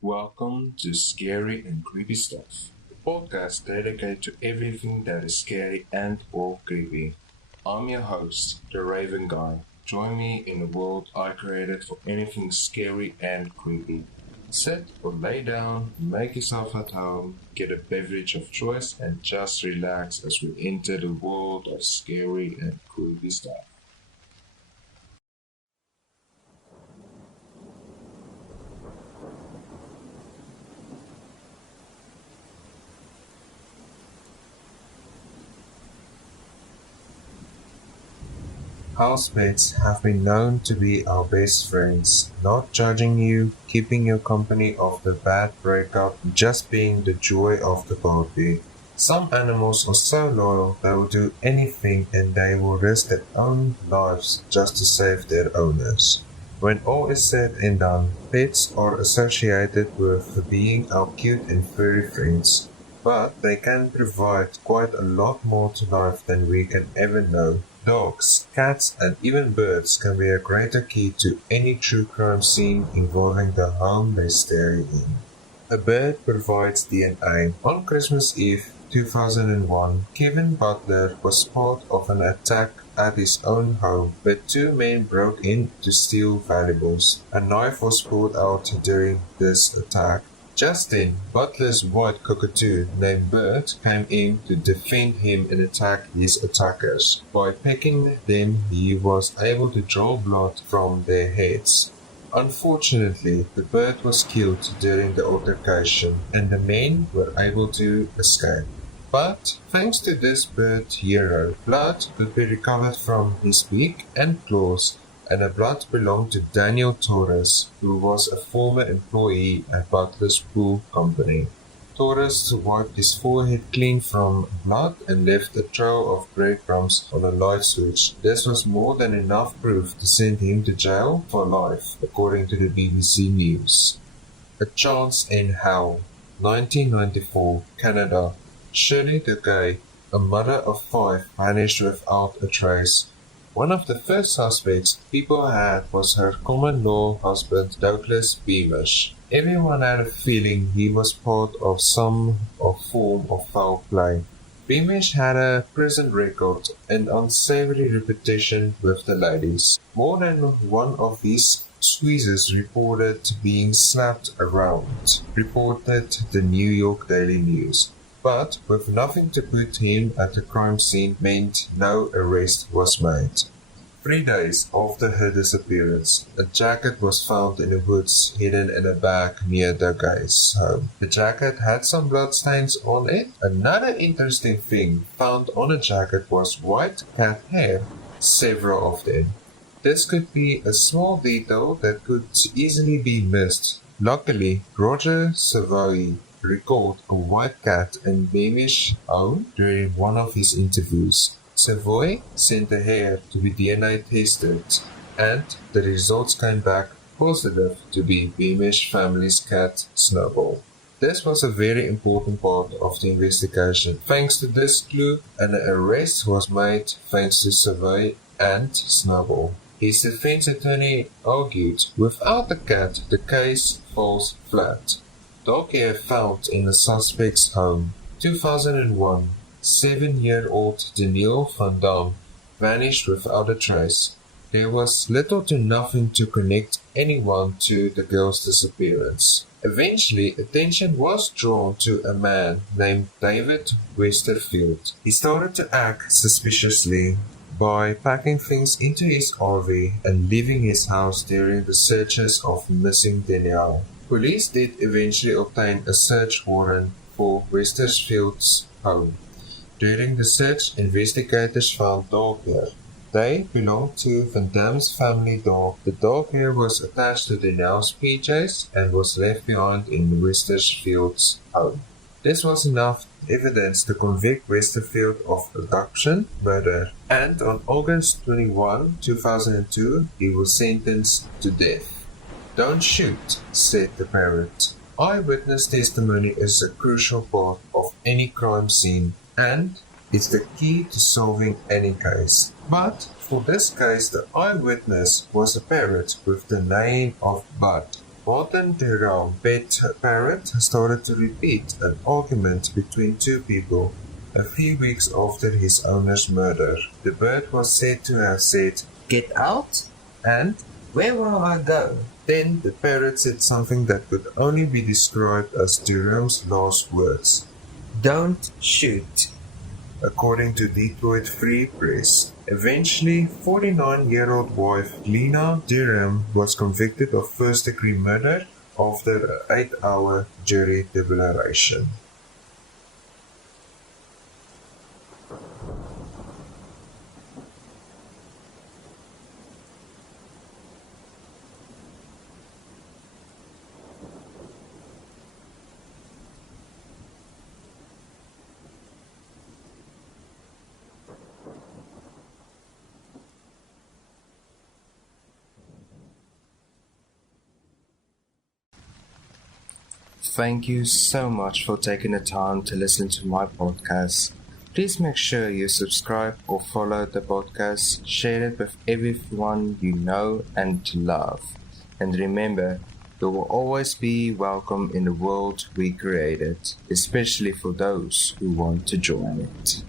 Welcome to Scary and Creepy Stuff, the podcast dedicated to everything that is scary and or creepy. I'm your host, the Raven Guy. Join me in a world I created for anything scary and creepy. Sit or lay down, make yourself at home, get a beverage of choice, and just relax as we enter the world of scary and creepy stuff. Housemates have been known to be our best friends, not judging you, keeping you company of the bad breakup, just being the joy of the party. Some animals are so loyal they will do anything and they will risk their own lives just to save their owners. When all is said and done, pets are associated with being our cute and furry friends, but they can provide quite a lot more to life than we can ever know. Dogs, cats, and even birds can be a greater key to any true crime scene involving the home they stay in. A bird provides DNA. On Christmas Eve 2001, Kevin Butler was part of an attack at his own home, where two men broke in to steal valuables. A knife was pulled out during this attack. Just then, Butler's white cockatoo named Bert came in to defend him and attack his attackers. By pecking them, he was able to draw blood from their heads. Unfortunately, the bird was killed during the altercation, and the men were able to escape. But thanks to this bird hero, blood could be recovered from his beak and claws, and the blood belonged to Daniel Torres, who was a former employee at Butler's Pool Company. Torres wiped his forehead clean from blood and left a trail of breadcrumbs on a light switch. This was more than enough proof to send him to jail for life, according to the BBC News. A Chance in Hell, 1994, Canada. Shirley Duguay, a mother of five, vanished without a trace. One of the first suspects people had was her common-law husband Douglas Beamish. Everyone had a feeling he was part of some form of foul play. Beamish had a prison record and unsavory reputation with the ladies. More than one of these squeezers reported being slapped around, reported the New York Daily News. But with nothing to put him at the crime scene meant no arrest was made. 3 days after her disappearance, a jacket was found in the woods hidden in a bag near the guy's home. The jacket had some bloodstains on it. Another interesting thing found on the jacket was white cat hair, several of them. This could be a small detail that could easily be missed. Luckily, Roger Savoy recalled a white cat in Beamish's home during one of his interviews. Savoy sent the hair to be DNA tested, and the results came back positive to be Beamish family's cat Snowball. This was a very important part of the investigation. Thanks to this clue, an arrest was made thanks to Savoy and Snowball. His defense attorney argued, without the cat, the case falls flat. Dog hair found in the suspect's home. 2001, 7-year-old Danielle Van Dam vanished without a trace. There was little to nothing to connect anyone to the girl's disappearance. Eventually, attention was drawn to a man named David Westerfield. He started to act suspiciously by packing things into his RV and leaving his house during the searches of missing Danielle. Police did eventually obtain a search warrant for Westerfield's home. During the search, investigators found dog hair. They belonged to Van Dam's family dog. The dog hair was attached to Danielle's PJs and was left behind in Westerfield's home. This was enough evidence to convict Westerfield of abduction, murder, and on August 21, 2002, he was sentenced to death. "Don't shoot," said the parrot. Eyewitness testimony is a crucial part of any crime scene, and it's the key to solving any case. But for this case, the eyewitness was a parrot with the name of Bud. Walton Durrell pet parrot started to repeat an argument between two people a few weeks after his owner's murder. The bird was said to have said, "Get out?" and "Where will I go?" Then the parrot said something that could only be described as Durrell's last words. "Don't shoot." According to Detroit Free Press. Eventually, 49-year-old wife Lena Durham was convicted of first-degree murder after an 8-hour jury deliberation. Thank you so much for taking the time to listen to my podcast. Please make sure you subscribe or follow the podcast, share it with everyone you know and love. And remember, you will always be welcome in the world we created, especially for those who want to join it.